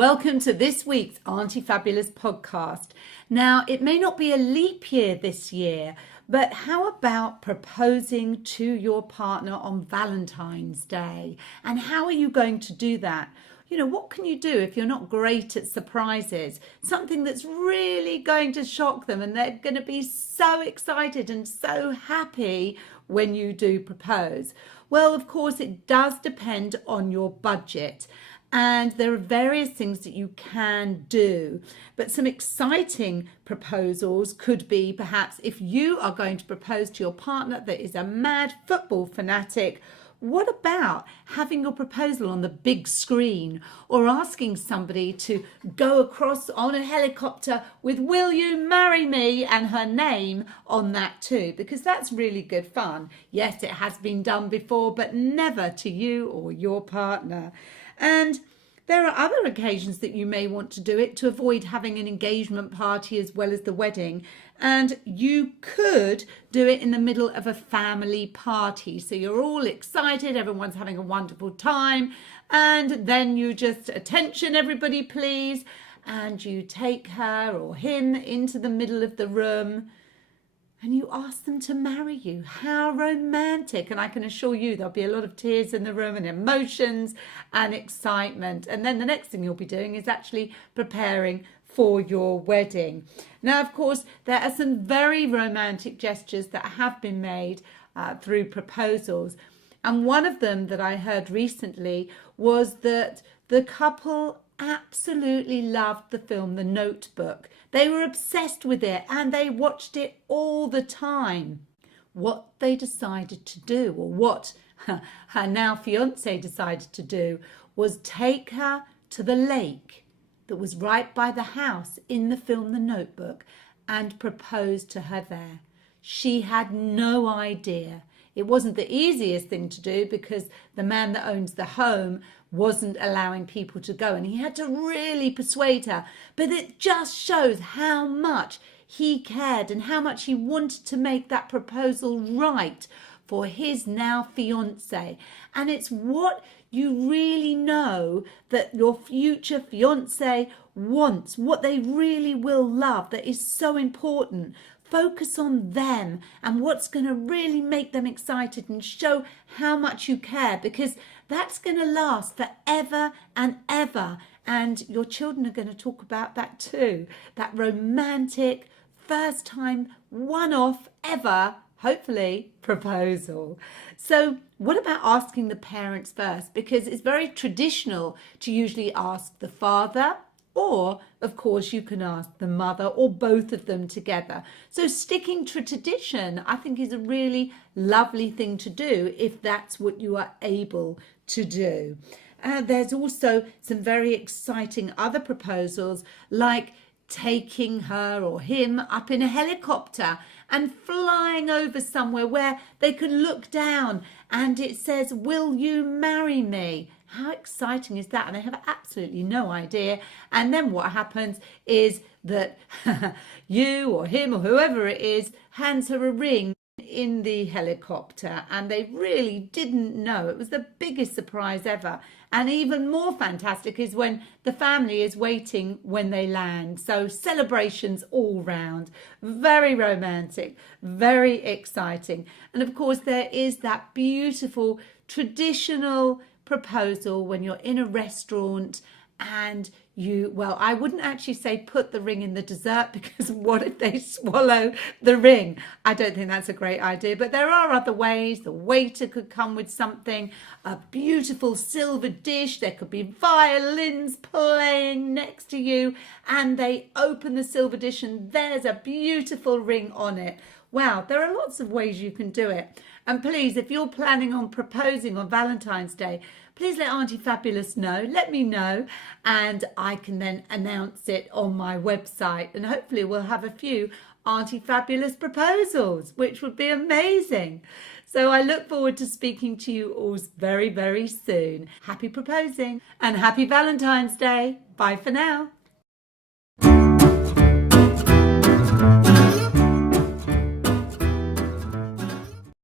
Welcome to this week's Aunty Fabulous podcast. Now, it may not be a leap year this year, but how about proposing to your partner on Valentine's Day? And how are you going to do that? You know, what can you do if you're not great at surprises? Something that's really going to shock them and they're going to be so excited and so happy when you do propose. Well, of course, it does depend on your budget. And there are various things that you can do. But some exciting proposals could be perhaps if you are going to propose to your partner that is a mad football fanatic, what about having your proposal on the big screen or asking somebody to go across on a helicopter with "Will you marry me?" and her name on that too, because that's really good fun. Yes, it has been done before, but never to you or your partner. And there are other occasions that you may want to do it to avoid having an engagement party as well as the wedding. And you could do it in the middle of a family party. So you're all excited, everyone's having a wonderful time. And then you just, attention everybody please. And you take her or him into the middle of the room. And you ask them to marry you. How romantic. And I can assure you there'll be a lot of tears in the room and emotions and excitement. And then the next thing you'll be doing is actually preparing for your wedding. Now, of course, there are some very romantic gestures that have been made through proposals. And one of them that I heard recently was that the couple absolutely loved the film The Notebook. They were obsessed with it and they watched it all the time. What they decided to do, or what her now fiance decided to do, was take her to the lake that was right by the house in the film The Notebook and propose to her there. She had no idea. It wasn't the easiest thing to do because the man that owns the home wasn't allowing people to go and he had to really persuade her. But it just shows how much he cared and how much he wanted to make that proposal right for his now fiance. And it's what you really know that your future fiance wants, what they really will love, that is so important. Focus on them and what's going to really make them excited and show how much you care, because that's going to last forever and ever. And your children are going to talk about that too. That romantic, first time, one-off ever, hopefully, proposal. So what about asking the parents first? Because it's very traditional to usually ask the father, or, of course, you can ask the mother or both of them together. So sticking to tradition, I think, is a really lovely thing to do if that's what you are able to do. There's also some very exciting other proposals, like taking her or him up in a helicopter and flying over somewhere where they can look down and it says, "Will you marry me?" How exciting is that? And they have absolutely no idea. And then what happens is that you or him or whoever it is hands her a ring in the helicopter, and they really didn't know. It was the biggest surprise ever. And even more fantastic is when the family is waiting when they land. So celebrations all round. Very romantic, very exciting. And of course there is that beautiful traditional proposal when you're in a restaurant and you, well, I wouldn't actually say put the ring in the dessert, because what if they swallow the ring? I don't think that's a great idea, but there are other ways. The waiter could come with something, a beautiful silver dish. There could be violins playing next to you, and they open the silver dish and there's a beautiful ring on it. Wow, there are lots of ways you can do it. And please, if you're planning on proposing on Valentine's Day, please let Aunty Fabulous know. Let me know, and I can then announce it on my website. And hopefully we'll have a few Aunty Fabulous proposals, which would be amazing. So I look forward to speaking to you all very, very soon. Happy proposing and happy Valentine's Day. Bye for now.